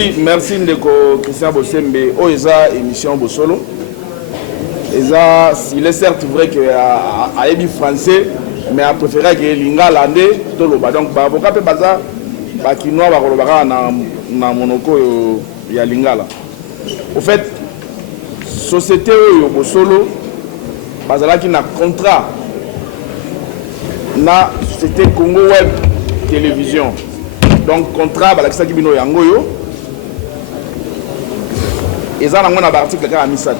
Merci Ndeko Christian Bosembe. Oh, eza émission Bosolo. Eza, il est certes vrai que a ébi français, mais a préféré que lingala landais toloba. Donc ba avocat pe baza ba kinoa ba kolobaka na monoko ya lingala. Au fait, société yo Bosolo bazalaki na contrat na société Congo Web Télévision. Donc contrat balakisaki bino yango yo. Et ça, on a un article qui a mis ça.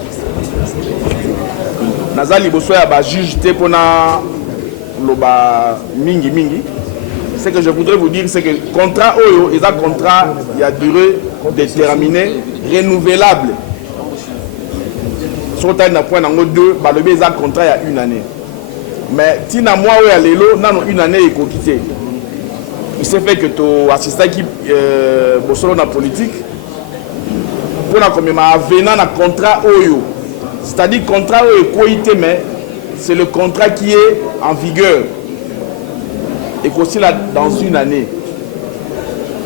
Nazali bosso ya ba juge te pona loba mingi. Ce que je voudrais vous dire, c'est que contrat oyo, ils ont contrat, il y a durée déterminée, renouvelable. Sur le na point nango 2, ba le ils ont contrat il y a une année. Mais tina moi oyo lelo, nano une année il faut quitter. Il s'est fait que tu assistant qui bossolo na politique. Pour la venant à contrat Oyo. C'est-à-dire contrat Oyo, mais c'est le contrat qui est en vigueur. Et aussi là dans une année.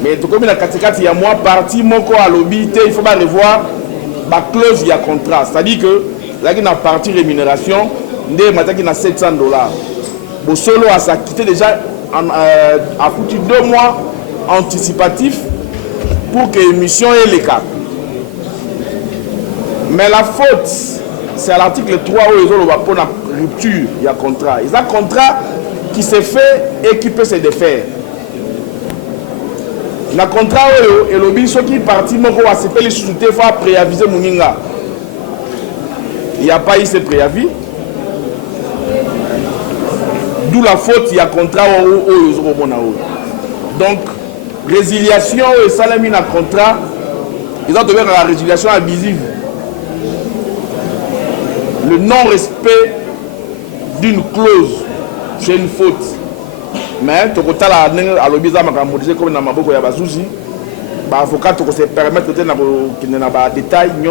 Mais comme la catégorie, il y a moi parti, mon corps à lobby, il faut pas revoir la clause il y a contrat. C'est-à-dire que là, il y a une partie rémunération, il y a $700. Bon, solo a ça quitté déjà a foutu 2 mois anticipatifs pour que l'émission ait les cas. Mais la faute, c'est à l'article 3 où ils ont pour la rupture, il y a contrat. Il y a un contrat qui s'est fait et qui peut se défaire. Le contrat où il y a ceux qui partent, ils vont les sous-souter, il faut préaviser Mouninga. Il n'y a pas eu ce préavis. D'où la faute, il y a un contrat où ils ont. Donc, résiliation et salami dans le contrat, ils ont donné la résiliation abusive. Le non-respect d'une clause, c'est une faute. Mais tu as l'obligation de dire comme dans ma bouche, il y a des soucis. L'avocat se permet de dire qu'il n'y a pas de détails, il y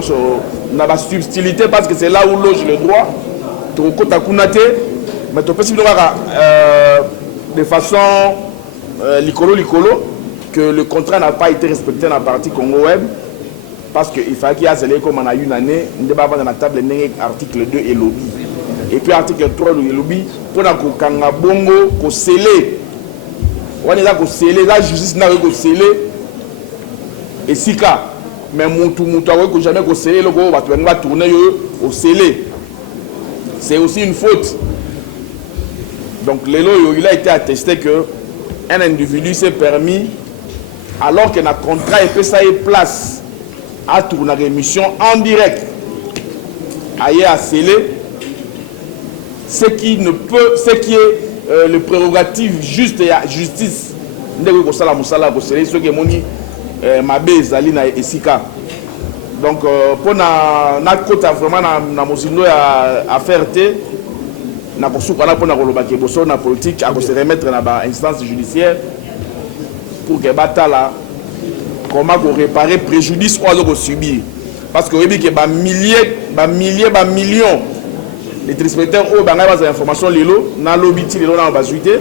a des subtilités parce que c'est là où loge le droit. Tu as mais tu peux de façon licolo que le contrat n'a pas été respecté dans la partie Congo Web. Parce qu'il fallait qu'il y ait comme on a une année, on débat dans la table article 2 et lobby. Et puis article 3 et lobby, pour la bongo, qu'on scellé. On est là qu'on scellé, la justice n'a pas scellé. Et si cas, mais moutou que jamais qu'on scellé, le gros va tourner au scellé. C'est aussi une faute. Donc il a été attesté que un individu s'est permis, alors qu'il y a un contrat et que ça ait place à tourner l'émission en direct, à sceller ce qui est le prérogative juste et la justice. Donc pour na kota vraiment na mosindo ya affaire te na kosukana pour na kolobaki boso na politique à se remettre na ba instance judiciaire pour que batala comment réparer préjudice ou alors subir. Parce que il y a milliers, millions de téléspectateurs qui ont des informations dans le lobby, dans la basuité.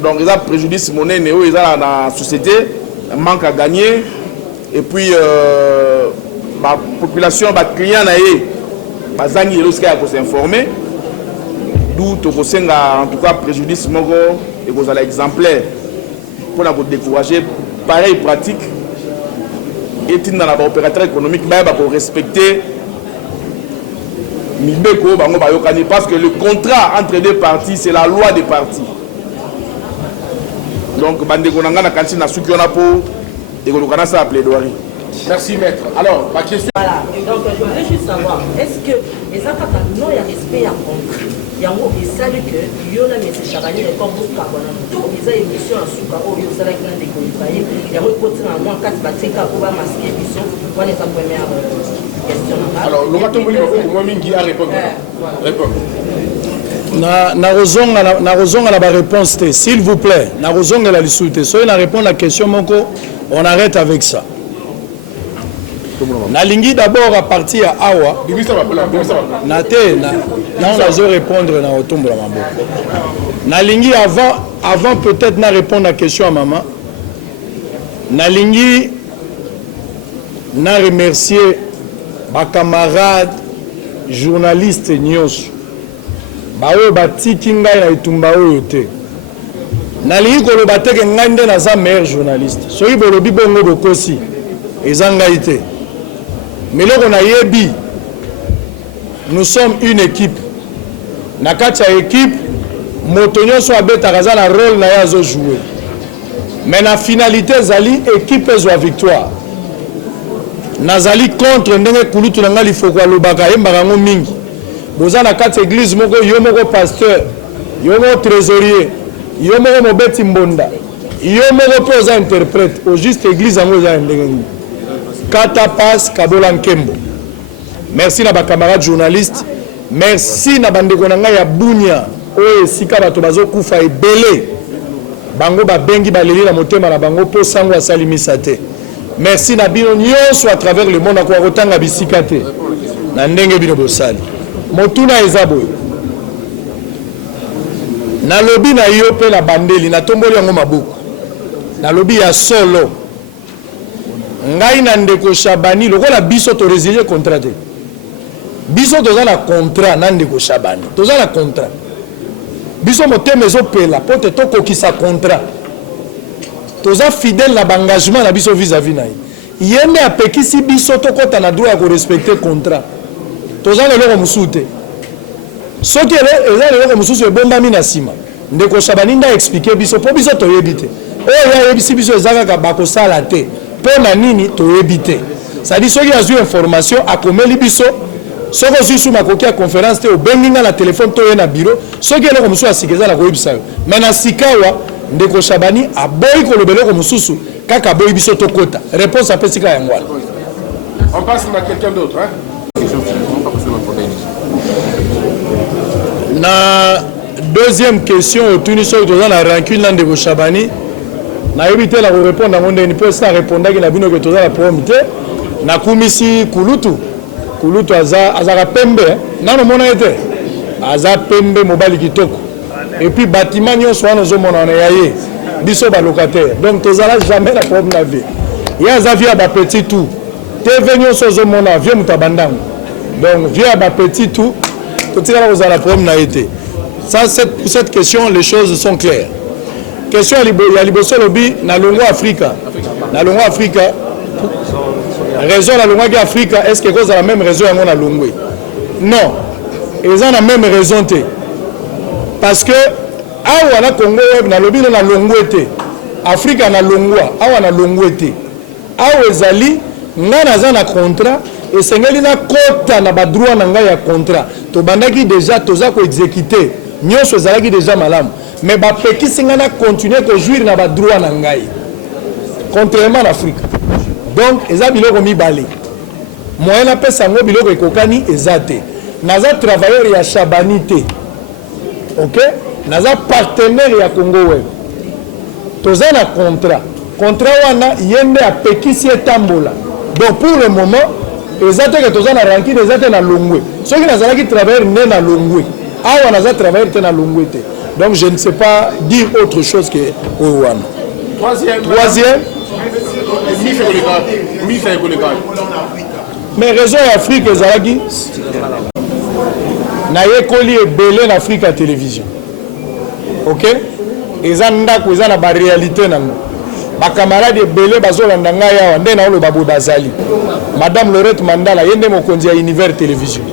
Donc, il y a préjudice monnaie, il y a dans la société, manque à gagner. Et puis, la population, les clients, ils ont s'informer. D'où en tout cas préjudice et vous allez exemplaire pour vous décourager. Pareil pratique. Et dans l'opérateur économique, il faut respecter parce que le contrat entre deux parties, c'est la loi des parties. Donc, merci maître. Alors, ma question. Voilà, donc je voudrais juste savoir, est-ce que les accords non, il y a respect à contrat. Il y a un mot qui salue que il y a un message chevalier comme vous carbone. Tout les émissions en sous carreau, il y a un des qualifiés. Il y a un côté en moins 4 bâtiments qui va masquer l'émission. Voilà la première question. Alors, le matin, vous m'avez dit à répondre. Na raison à la réponse, s'il vous plaît. Na raison à la lisuite. Soyez la réponse à la question, on arrête avec ça. Nalingi d'abord à partir à Awa. Nate, on va répondre à Otombo la Mambo. Nalingi avant peut-être na répondre à la question à maman. Nalingi na remercier ma camarade journaliste nyonso baoyo batiki ngai na etumba oyo te nalingi koloba te ke ngai nde naza meilleur journaliste soki bolobi bongo bokosi eza ngai te meloko nayebi nous sommes une équipe na kati ya équipe moto nyonso abetaka aza na rôle na ye azojouer mais na finalité ezali équipe ezwa victoire nazali contre ndenge kulutu na ngai lifoko alobaka yembaka yango mingi boza na kati église moko yo moko pasteur yo moko trésorier yo moko mobeti mbonda yo moko mpe oza interprète au juste église yango eza ndenge nini kata passe kabola nkembo merci na bacamarade journaliste merci na bandeko na ngai ya bunya oyo esika bato bazokufa ebele bango babengi baleli na motema na bango mpo sango asalimisa te merci na bino nyonso à travers le monde akoka kotanga bisika te na ndenge bino bosali motuna eza boye nalobi na yo mpe na bandeli natomboli yango maboko nalobi ya solo ngai na ndeko Shabani lokola biso to résilier contrat te biso toza na contrat na ndeko Shabani toza na contrat biso motema ezopela mpo te tokokisa contrat toza fidèle na bangagement na biso vis-à-vis na ye ye nde apekisi biso tokɔta na droit ya korespecte contrat toza na eloko mosusu te soki eza na eloko mosusu ebombami na nsima ndeko Shabani nde aexplike biso mpo biso toyebi te oyo ye ayebisi biso eza kaka bakosala te mpo na nini toyebi te sadi soki azwi information akomeli biso soki ozwi su makoki ya conférence te obengi nga na telefone to ye na bureau soki eloko mosusu asika eza na koyebisa yo me na sikawa ndeko Shabani aboyi koloba eloko mosusu kaka aboyi biso tokota réponse apesika yango wana On passe à quelqu'un d'autre. Hein? Na deuxième question otuni soki toza na rancune na ndeko Shabani nayebi te na korépondre yango ndeni mpo esi narépondaki na bino ke toza na problème te nakumisi kulutu azaka pembe nano mona ye te aza pembe mobali kitoko et puis bâtiment nyonso wana ozomona wana ya ye biso balocataire donc tozala jamais na problème na vie ye aza vie ya bapetit tout tv nyonso ozomona vie moto abandango donc vie ya bapetit tout totikala kozala problème na ye te ça pour cette question les choses sont claires question ya liboso lobi na longo Afrika raison na longo Afrika est-ce que cause la même raison yango na longo non eza na même raison te parce que awa na Congo web na lobi na longo te Afrika na longwa awa na longo te awa ezali nga naza na contrat esengeli na kota na ba droit na ngai ya contrat to bandaki déjà toza ko exécuter nyonso ezalaki déjà malamu mais bapekisi nga na continuer ko jouir na ba droit na ngai contrairement en Afrique donc eza biloko mibale moyen na pesa ngo biloko ekokani eza te naza travailleur ya Shabani te ok naza partenaire ya Congo web toza na contrat wana yende apekisi etambola donc pour le moment eza te ke toza na rancune eza te na longwe soki nazalaki travailleur nde na longwe awa naza travailleur te na longwe te donc je ne sais pas dire autre chose que oyo wana troisième mais raison ya Afrique ezalaki nayekoli ebele na Afrique ya télévision ok eza ndako eza na baréalité nango bakamarade ebele bazolanda ngai awa nde naoloba boye bazali madame Laurette Mandala ye nde mokonzi ya Univers Télévision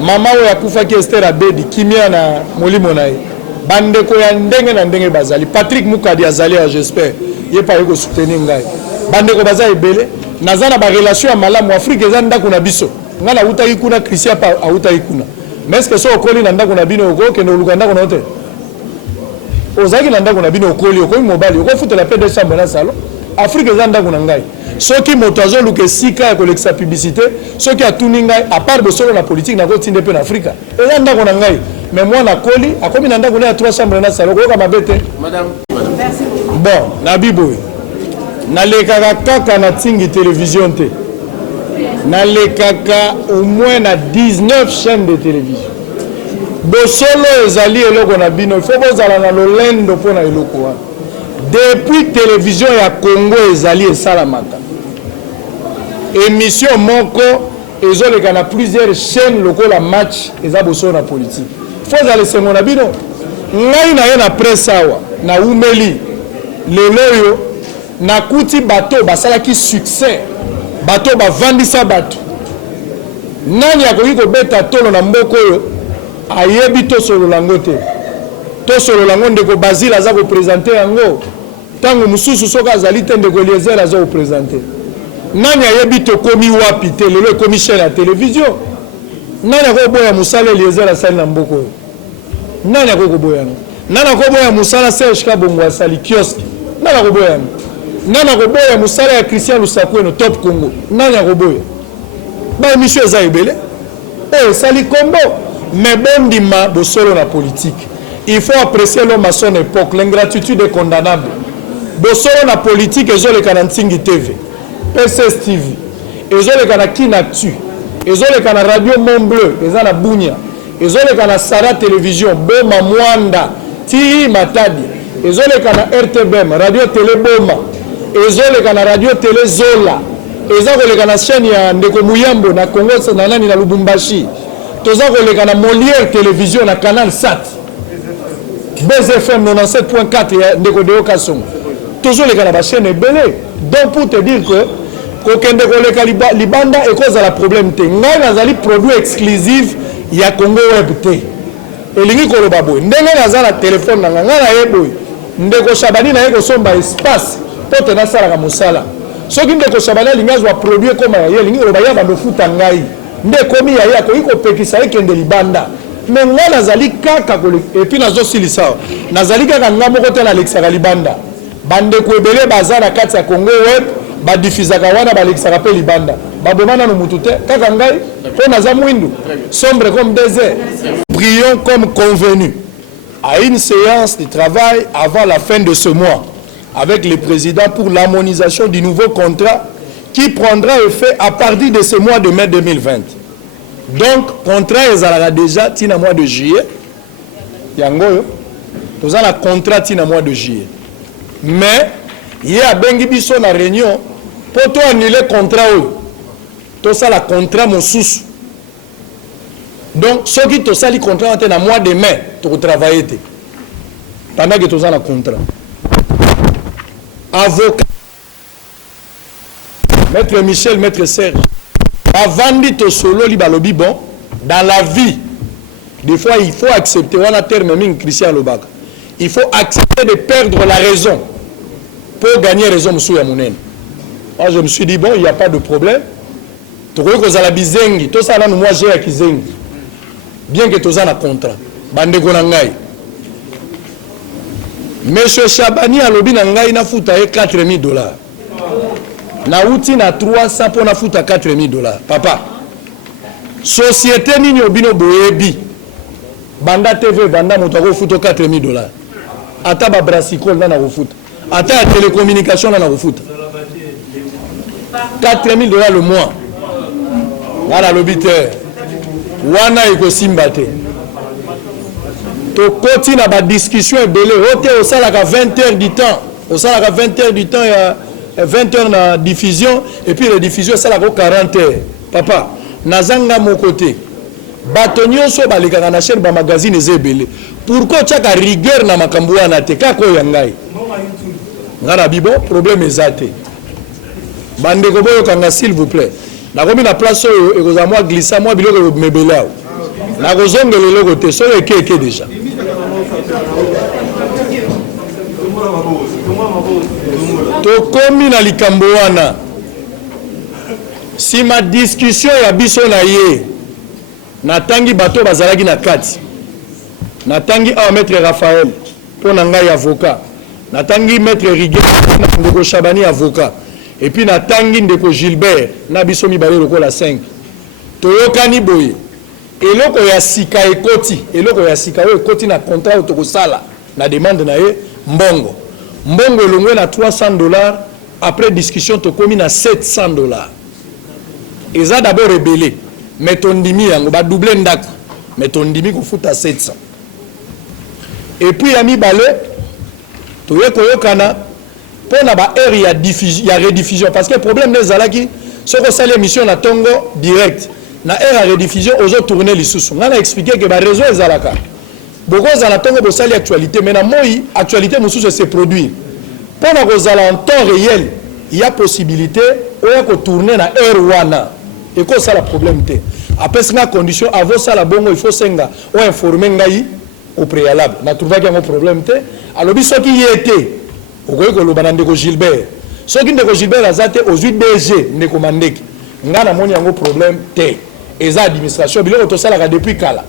mama oyo akufaki Esther Abedi kimia na molimo na ye bandeko ya ndenge na ndenge bazali Patrick Mukadi azali ya j'espère ye pa yeko soutenir ngai bandeko baza ebele naza na barelation ya malamu Afrique eza ndako na biso nga na utaki kuna Christian pa autaki kuna mais est-ce que so okoli na ndako na bino okokende oluka ndako na te ozaki na ndako na bino okoli okomi mobali okofutela pe 200 na salon Afrique eza ndako na ngai soki moto azoluka esika ya kolekisa publicité soki atuni ngai à part bosolo na politique nakotinde mpe na Afrika eza ndako na ngai mais mwana akoli akomi na ndako na ya 300 na salon okoyoka mabe te bon na biboye nalekaka kaka na tingi télévision te nalekaka au moins na 19 chaînes de télévision bosolo ezali eloko na bino il faut bozala na lolendo mpo na eloko wana depuis télévision ya Congo ezali esalamaka émission moko ezoleka na plusieurs chaînes lokola match eza boso na politique faut aller sengo na bino ngai na ye na presse awa na umeli lelo yo na kuti bato basalaki succès bato bavandisa bato nani akoki kobeta tolo na mboko oyo ayebi tosolola yango te tosolola yango ndeko Basile aza kopresente yango ntango mosusu soki azali te ndeko Eliezer aza kopresente nani ayebi tokomi wapi te lelo ekomi chaîne ya télévision nani akoboya mosala Eliezer asali na mboko oyo nani akoboya yango nani akoboya mosala Serge Kabongo asali kioske nani akoboya yango nani akoboya mosala ya Christian Lusakweno Top Congo nani akoboya ba émission eza ebele esali kombo mais bondima bosolo na politique il faut apprécier l'homme à son époque l'ingratitude est condamnable bosolo na politique ezoleka na Ntingi TV PCS TV ezoleka na Kinactu ezoleka na Radio Mont Bleu eza na Bunia ezoleka na Sara Télévision Boma Mwanda Ti Matadi ezoleka na RTBM Radio Télé Boma ezoleka na Radio Télé Zola eza koleka na chaîne ya Ndeko Muyambo na Congo na nani na Lubumbashi toza koleka na Molière Télévision na Canal 7 BZFM 97.4 ya Ndeko Deo Kasongo tozoleka na ba chaîne ebele donc pour te dire que kokende koleka libanda ekozala problème te ngai nazali produit exclusif ya Congo Web te elingi koloba boye ndenge naza na telefone na ngai na ye boye Ndeko Shabani na ye kosomba espace po te nasalaka mosala soki Ndeko Shabani alingi azwa produit koma ya ye elingi koloba ya bandofuta ngai nde komi ya ye akoki kopekisa ekende libanda me ngai nazali kaka epuis nazosilisa nazali kaka ngai moko te nalekisaka libanda bandeko ebele baza na kati ya Congo Web badifizaka wana balekisaka mpe libanda baboma nano mutu te kaka ngai mpo naza mwindu sombre comme désert. Prions comme convenu à une séance de travail avant la fin de ce mois avec le président pour l'harmonisation du nouveau contrat qui prendra effet à partir de ce mois de mai 2020. Donc, contrat ezalaka déjà tina mois de juillet. Yango, nous avons un contrat tina mois de juillet. Mais, il y a bengi biso na réunion pour toi annuler le contrat. Tout ça, le contrat mon sous. Donc, ceux qui ont le contrat dans le mois de mai, tu travailler. Pendant que tu as le contrat. Avocat. Maître Michel, Maître Serge. Avant de te solo, li bon, dans la vie, des fois, il faut accepter, on a terminé Christian Lobaka. Il faut accepter de perdre la raison pour gagner raison. Moi, je me suis dit, bon, il n'y a pas de problème. Tu vois que tu as la bizengi, tout ça, moi, j'ai la kizengi. Bien que tu aies un contrat. Bande Gonangai. Monsieur Chabani a lobby Nangai na futa $4,000. Na outi na 300 pour na futa $4,000. Papa. Société nini obino boebi. Banda TV banda motako futo $4,000. Ata ba brassicole na refuta. Ata la télécommunication na refuta. $4,000 le mois. Voilà l'obiter. Wana iko simbate. To koti na ba discussion ebele ote au salaka 20 heures du temps. Au salaka 20 heures du temps, il y a 20 heures na diffusion et puis la diffusion salaka 40 heures. Papa, nazanga mon côté. Batonyo so baleka na chaîne ba magazine ezebele. Pourquoi tu as rigueur na makambo wana te kako yangai? Ngana bibo problème ezate. Bande ko boyo kanga s'il vous plaît. Na komi na place oyo ekoza moi glissa moi biloko mebelao. Na kozonga lelo te so ekeke déjà. To komi na likambo wana. Si ma discussion ya biso na ye natangi bato bazalaki na kati. Natangi a maître Raphaël pour ngai avocat. Natangi maître Riguet na Ndeko Shabani avocat. Et puis natangi Ndeko Gilbert na biso mibale lokola 5. Toyokani boye. Eloko ya sika ekoti, eloko ya sika ekoti na contrat otokosala na demande na ye mbongo. Mbongo elongwe na $300 après discussion tokomi na $700. Eza d'abord rebelle. Mais ton dimi yango ba doubler ndako. Mais ton dimi ko futa 700. Et puis ya mibale toye koyokana pona ba air ya diffusion, ya rediffusion parce que le problème les zalaki Ce que ça l'émission na tongo direct. Na air à rediffusion aux autres tourner les sous. On a expliqué que ba réseau est zalaka. Beaucoup za tongo bo sali actualité mais na moi actualité mususu se produire. Pendant que za en temps réel, il y a possibilité de tourner na air wana. Et que ça le problème té. Après ça condition avant ça la bongo il faut senga ou informer ngai au préalable. Na trouvé qu'il y a un problème té. Alors biso qui y était. Au ko lo banande ko Gilbert. Ce qui ndeko Gilbert azate aux 8 DG ndeko mandeki. Ngana moni yango problème té. Eza administration biloko to sala depuis kala.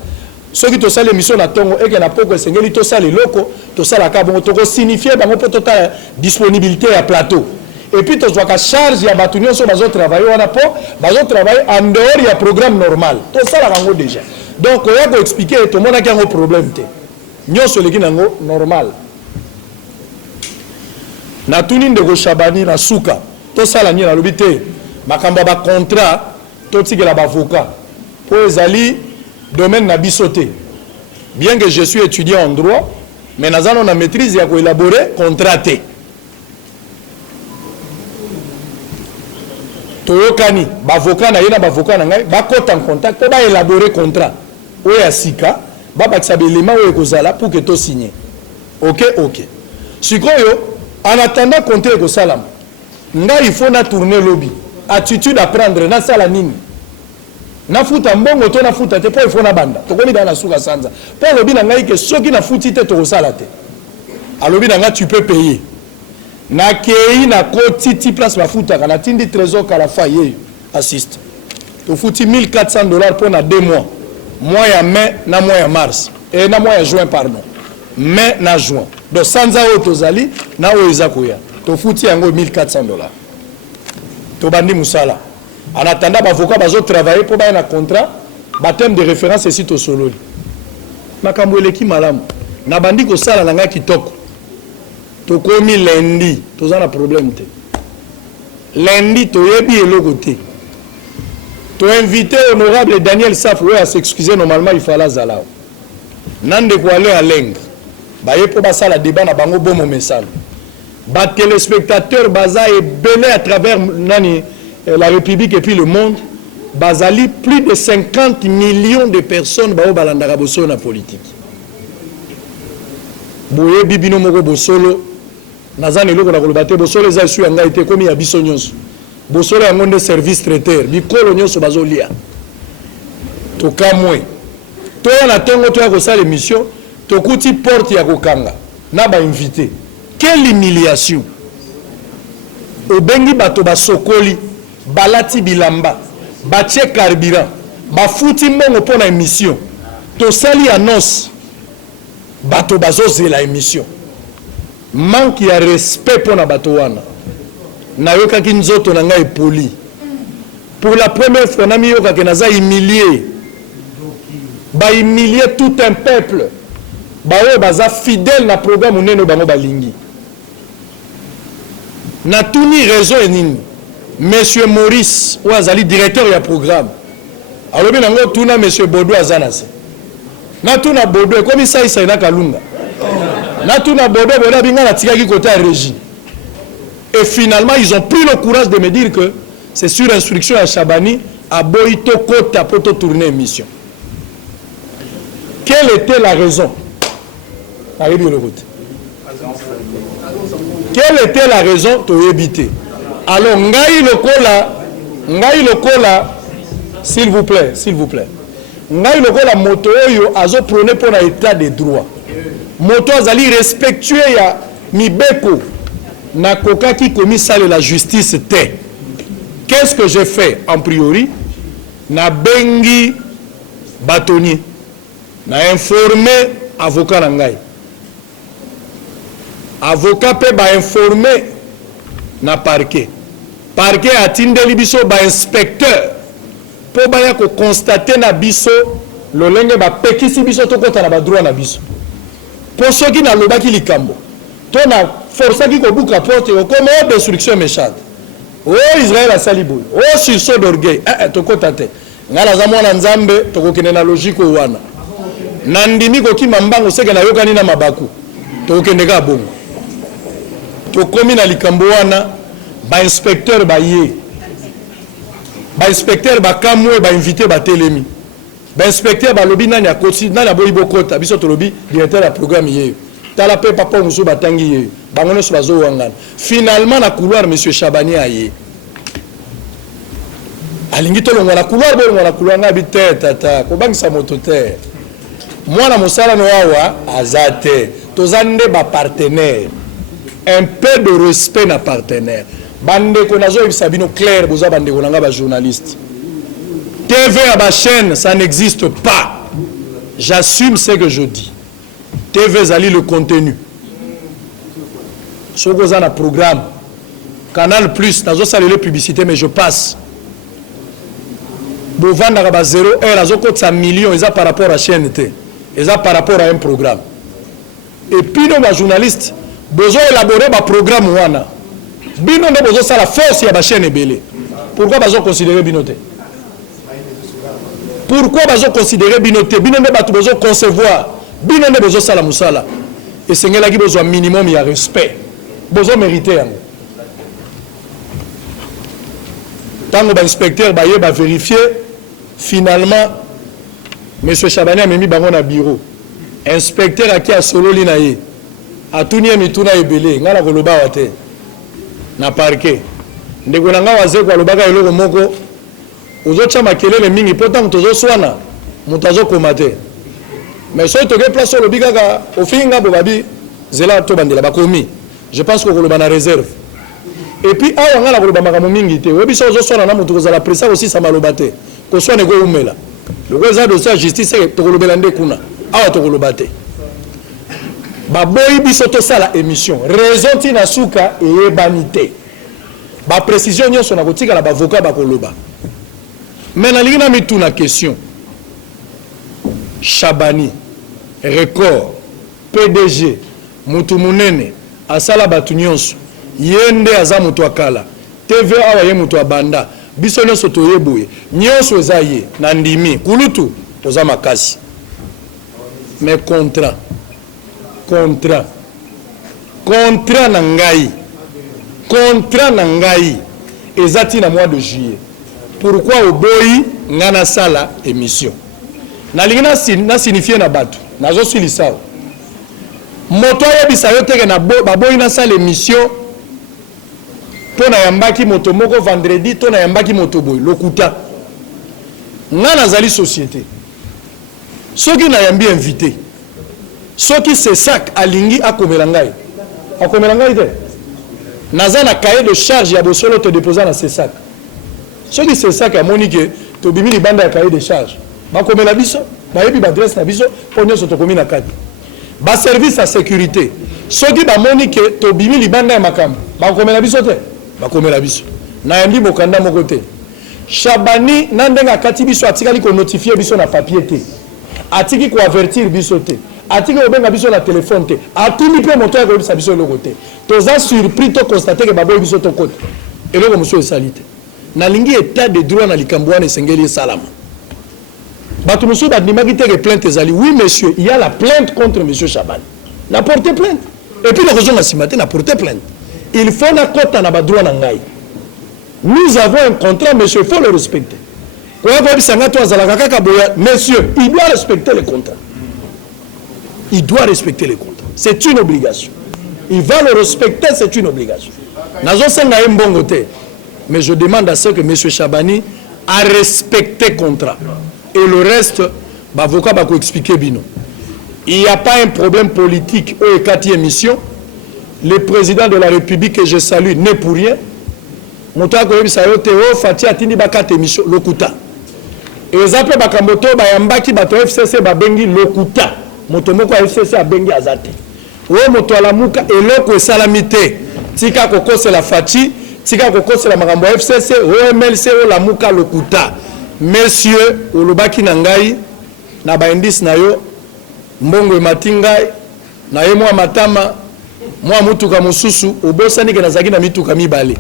Ce qui to sala émission na tongo et que na poko sengeli to sala loko to sala ka bongo to ko signifier bango po total disponibilité à plateau. Et puis tu vois qu'à charge, il y a des gens qui travaillent en dehors du programme normal. Tout ça, c'est déjà. Donc, il faut expliquer tout le monde qui a un problème. Nous sommes normal. Na tuni ndeko Chabani na suka. Tout ça, c'est na lobité. Makamba ba contrat, tout ce qui est avocat. Pour les alliés, domaine na bisoté. Bien que je suis étudiant en droit, mais nous avons une maîtrise, il y a élaborer contraté. Toyokani, bavoka na yena bavoka na ngai, bakota en contact, ba élaborer contrat. Oya sika, ba bakisa belema oyo kozala pour que to signer. OK. Sikoyo, en attendant compter ko salam. Ngai il faut na tourner lobby. Attitude à prendre na sala nini. Na futa mbongo to na futa te po il faut na banda. To komi dans la souka sanza. Po lobby na ngai ke soki na futi te to sala te. A lobby na ngai tu peux payer. Na kei na koti place la futa kana tindi trésor kala faye assiste. To futi $1,400 pour na 2 mois. Mois ya mai na mois ya mars et na mois ya juin pardon. Mai na juin. Donc sanza o tozali na o ezakoya. To futi yango $1,400. To bandi musala. En attendant avocat bazo travailler pour ba na contrat, ba thème de référence ici to sololi. Makambo eleki malamu. Na bandi ko sala na nga kitoko. To komi lundi, to za na problème te. Lundi to yebi eloko te. To invité honorable Daniel Safou à s'excuser normalement il fallait zalao. Nande ko aller à Leng. Ba yepo ba sala débat na bango bomo mesal. Ba téléspectateurs baza et belé à travers nani la République et puis le monde. Bazali plus de 50 millions de personnes ba o balandaka boso na politique. Boye bibino moko bosolo nazana eloko na kolobate bosolo eza su yanga été comme ya biso nyonso bosolo yango nde service traiteur bikolo nyonso bazolia to kamwe to na tongo to ya kosala émission to kuti porte ya kokanga na ba invité quelle humiliation obengi bato basokoli balati bilamba batie carburant bafuti mbongo pona émission to sali annonce bato bazozela émission manque ya respect pour na bato wana na yokaki nzoto na ngai poli pour la première fois na mi yoka ke naza humilié ba humilier tout un peuple ba oyo baza fidèle na programme neno bango balingi na tuni raison enini monsieur Maurice ou azali directeur ya programme alobi nango tuna monsieur Bodo azanase na tuna Bodo comme ça isa ina kalunga na tuna Bodo bona binga na tikaki côté à régie et finalement ils ont pris le courage de me dire que c'est sur instruction à Chabani à Boito Kota pour tourner émission. Quelle était la raison? Quelle était la raison de éviter? Alors ngai lokola s'il vous plaît ngai lokola moto oyo azo prôner pour l'état des droits moto azali respectueux ya mibeko na kokaki komi sale la justice te. Qu'est-ce que j'ai fait en priori? Na bengi batoni na informé avocat na ngai avocat pe ba informé na parquet atindeli biso ba inspecteur po ba ya ko constater na biso lolenge ba pekisi biso to kota na ba droit na biso po soki na lobaki likambo to na força qui kobuka porte comme destruction méchante oh Israël a salibo oh sursaut d'orgueil to kota te ngala za mwana nzambe to kokene na logique wana nandimi ko ki mambango seke na yokani na mabaku to kokende ka bongo to komi na likambo wana ba inspecteur ba ye bainspecteur bakamwe bainvité batelemi bainspecteur balobi nani akoti nani aboyi bokota biso tolobi directeur ya programme yeyo tala pe papa mosusu batangi yeyo bango nyonso bazowangana finalement na couloir monsieur Chabani aye alingi tolongwa na couloir bolongwa na couloir ngabi te tata kobangisa moto te mwana mosala no awa aza te toza nde bapartenaire un peu de respect na partenaire bandeko nazoyebisa bino clair boza bandeko nanga bajournaliste TV à ma chaîne ça n'existe pas j'assume ce que je dis TV zali le contenu sokoza na programme Canal Plus nazosala les publicités mais je passe bovanda ba 0 heure azokotsa millions eza par rapport à chaîne T eza par rapport à un programme et puis nos journalistes besoin élaborer ba programme wana bino nde bozo sala force ya ba chaîne ebele pourquoi bazo considérer binote pourquoi bazo considérer binote bino nde batu bozo concevoir bino nde bozo sala musala et sengela ki besoin minimum ya respect bozo mériter yango tango ba inspecteur ba ye ba vérifier finalement monsieur Chabani a mis bango na bureau inspecteur aki a solo lina ye atuni mituna ebele ngala koloba wate na parquet ndeko nanga waze kwa lobaka eloko moko ozocha makelele mingi pourtant tozo swana mutazo komate mais so to ke place lobi kaka ofinga bobabi zela to bandela bakomi je pense que koloba na réserve et puis awa ngala koloba makamo mingi te webi so ozo swana na mutu kozala pressa aussi sa malobate ko swana ko umela loko za dossier ya justice to kolobela nde kuna awa to kolobate baboyi biso tosala émission raison tina suka eyebanité ba précision nyonso na kotika la bavocat bakoloba mais nalingi na mituna question Chabani record PDG mutu munene asala batu nyonso yende aza mutu akala TV awa ye mutu abanda biso nyonso toyeboye nyonso eza ye na ndimi kulutu oza makasi mais contrat na ngai ezati na mois de juillet pourquoi oboyi ngana sala émission nalingi na signifier na batu nazo silisa moto ayebisa yo teke na baboyi na sala émission pona yambaki moto moko vendredi to na yambaki moto boy lokuta ngana zali société soki na yambi invité soki c'est sac alingi akomela ngai te naza na cahier de charge ya bosolo te déposer na c'est sac soki c'est sac ya monike to bimi libanda ya cahier de charge bakomela biso bayebi ba adresse na biso po nyonso to komi na kati ba service à sécurité soki ba monike to bimi libanda ya makambo bakomela biso te bakomela biso na yambi bokanda moko te Chabani na ndenga kati biso atikali ko notifier biso na papier te atiki ko avertir biso te atiki obenga biso na téléphone te atuni pe moto ya ko bisa biso loko te toza surpris to constater que baboy biso to kote eloko muso esalite na lingi état de droit na likambwana esengeli salama batu muso bandimaki te que plainte ezali oui monsieur il y a la plainte contre monsieur Chabani na porter plainte et puis le raison na simate na porter plainte il faut na kota na ba droit na ngai nous avons un contrat monsieur il faut le respecter quoi va bisanga to azalaka kaka boya monsieur il doit respecter le contrat. Il doit respecter les contrats. C'est une obligation. Il va le respecter, c'est une obligation. Mais je demande à ce que M. Chabani a respecté le contrat. Et le reste, l'avocat va expliquer bino. Il n'y a pas un problème politique au Ekati émission. Le président de la République que je salue n'est pour rien. Moutako Ebisayo Théo Fati Atini Bakat émission Lokuta. Et les appels Bakamoto Bayambaki Bato FCC Babengi Lokuta. Motomoko FCC abengi azate o moto alamuka eloko esalamite tika kokose la Fati tika kokose la makambo FCC o MLC o lamuka lokuta monsieur olobaki na ngai na ba indice na yo mbongo matingai na ye mwa matama mwa mutuka mususu obosani ke nazaki na mituka mibale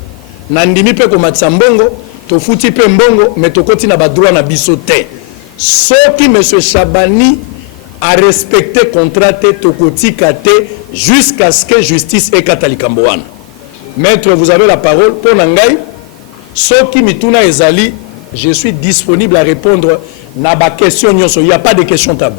na ndimi pe ko matsa mbongo to futi pe mbongo metokoti na ba droit na biso te soki monsieur Chabani a respecté contrat Tokoti Kate jusqu'à ce que justice est katalikamboana. Maître, vous avez la parole pour Nangai. Soki mituna ezali je suis disponible à répondre à ma question. Il n'y a pas de question table.